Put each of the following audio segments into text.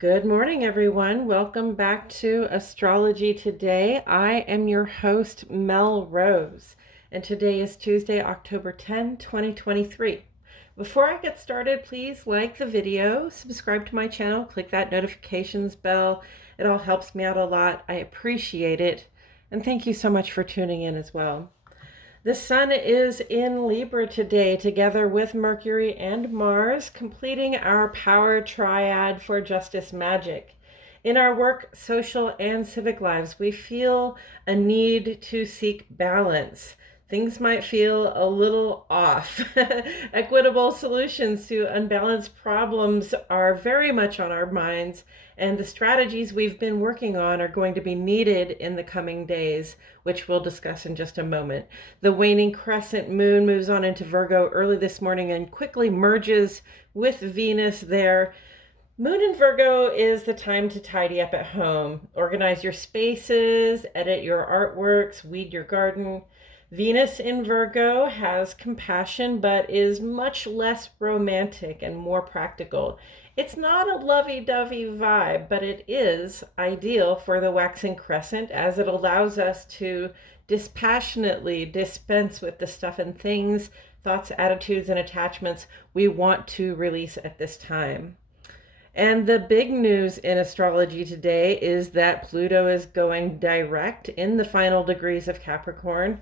Good morning, everyone. Welcome back to Astrology Today. I am your host, Mel Rose, and today is Tuesday, October 10, 2023. Before I get started, please like the video, subscribe to my channel, click that notifications bell. It all helps me out a lot. I appreciate it, and thank you so much for tuning in as well. The Sun is in Libra today, together with Mercury and Mars, completing our power triad for justice magic. In our work, social, and civic lives, we feel a need to seek balance. Things might feel a little off. Equitable solutions to unbalanced problems are very much on our minds, and the strategies we've been working on are going to be needed in the coming days, which we'll discuss in just a moment. The waning crescent moon moves on into Virgo early this morning and quickly merges with Venus there. Moon in Virgo is the time to tidy up at home, organize your spaces, edit your artworks, weed your garden. Venus in Virgo has compassion, but is much less romantic and more practical. It's not a lovey-dovey vibe, but it is ideal for the waxing crescent as it allows us to dispassionately dispense with the stuff and things, thoughts, attitudes, and attachments we want to release at this time. And the big news in astrology today is that Pluto is going direct in the final degrees of Capricorn.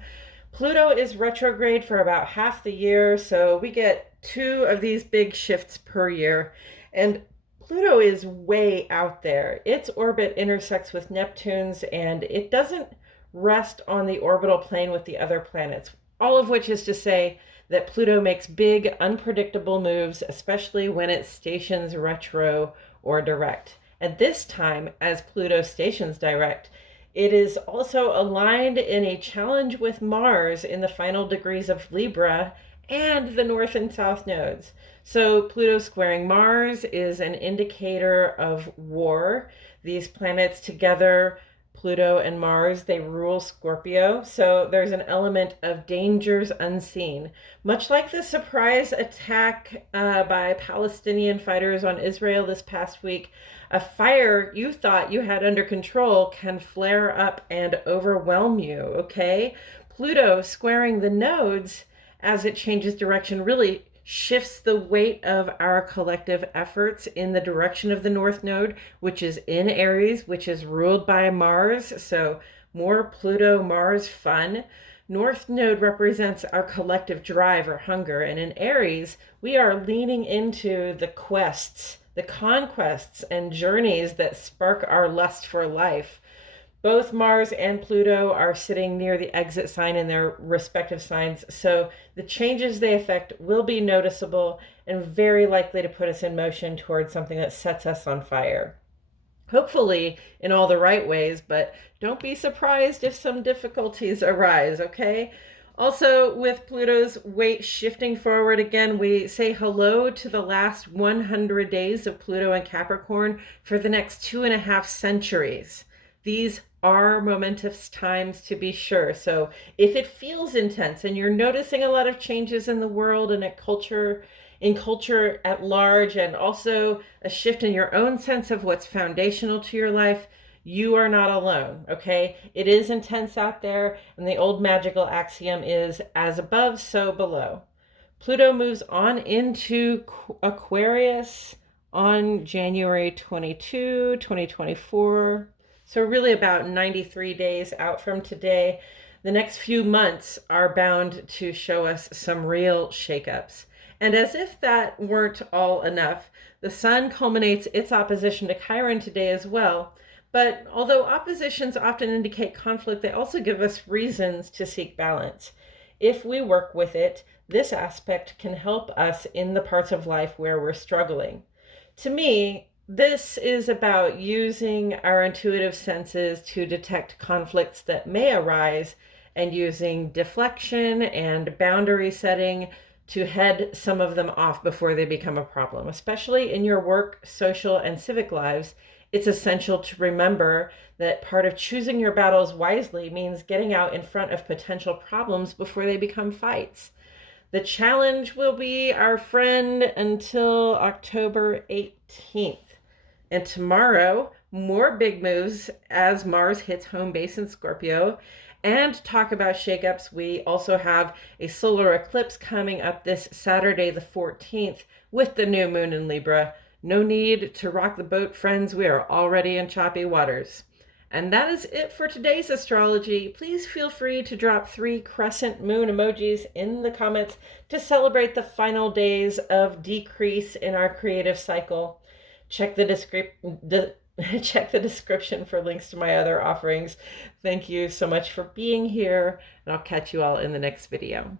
Pluto is retrograde for about half the year, so we get two of these big shifts per year. And Pluto is way out there. Its orbit intersects with Neptune's, and it doesn't rest on the orbital plane with the other planets. All of which is to say that Pluto makes big, unpredictable moves, especially when it stations retro or direct. At this time, as Pluto stations direct, it is also aligned in a challenge with Mars in the final degrees of Libra and the North and South nodes. So Pluto squaring Mars is an indicator of war. These planets together, Pluto and Mars, they rule Scorpio. So there's an element of dangers unseen. Much like the surprise attack by Palestinian fighters on Israel this past week, a fire you thought you had under control can flare up and overwhelm you, okay? Pluto squaring the nodes as it changes direction really shifts the weight of our collective efforts in the direction of the North Node, which is in Aries, which is ruled by Mars. So more Pluto-Mars fun. North Node represents our collective drive or hunger. And in Aries, we are leaning into the quests, the conquests and journeys that spark our lust for life. Both Mars and Pluto are sitting near the exit sign in their respective signs, so the changes they affect will be noticeable and very likely to put us in motion towards something that sets us on fire. Hopefully in all the right ways, but don't be surprised if some difficulties arise, okay? Also, with Pluto's weight shifting forward again, we say hello to the last 100 days of Pluto and Capricorn for the next 2.5 centuries. These are momentous times to be sure. So if it feels intense and you're noticing a lot of changes in the world and in culture at large, and also a shift in your own sense of what's foundational to your life, you are not alone, okay? It is intense out there, and the old magical axiom is as above, so below. Pluto moves on into Aquarius on January 22, 2024. So really about 93 days out from today. The next few months are bound to show us some real shakeups. And as if that weren't all enough, the Sun culminates its opposition to Chiron today as well. But although oppositions often indicate conflict, they also give us reasons to seek balance. If we work with it, this aspect can help us in the parts of life where we're struggling. To me, this is about using our intuitive senses to detect conflicts that may arise and using deflection and boundary setting to head some of them off before they become a problem. Especially in your work, social, and civic lives, it's essential to remember that part of choosing your battles wisely means getting out in front of potential problems before they become fights. The challenge will be our friend until October 18th. And tomorrow, more big moves as Mars hits home base in Scorpio. And talk about shakeups, we also have a solar eclipse coming up this Saturday, the 14th, with the new moon in Libra. No need to rock the boat, friends. We are already in choppy waters. And that is it for today's astrology. Please feel free to drop 3 crescent moon emojis in the comments to celebrate the final days of decrease in our creative cycle. Check the description for links to my other offerings. Thank you so much for being here, and I'll catch you all in the next video.